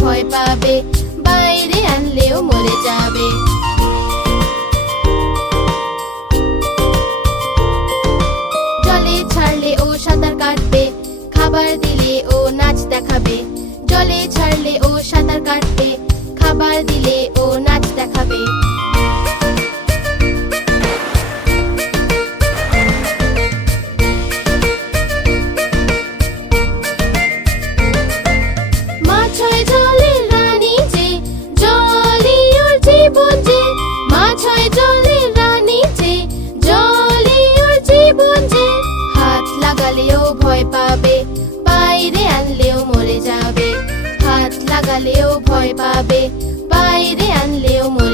ভয় পাবে, বাইরে আনলেও মরে যাবে। জলে ছাড়লে ও সাঁতার কাটবে, খাবার দিলে ও নাচ দেখাবে। জলে ছাড়লে ও সাঁতার কাটবে, খাবার দিলে ও নাচ দেখাবে। মাছ হয় জলের রানী যে, জলই ওর জীবন যে। মাছ হয় জলের রানী যে, জলই ওর জীবন যে। হাত লাগালেও ভয় পাবে, বাইরে আনলেও মরে যাবে। হাত লাগালেও ভয় পাবে, বাইরে আনলেও মরে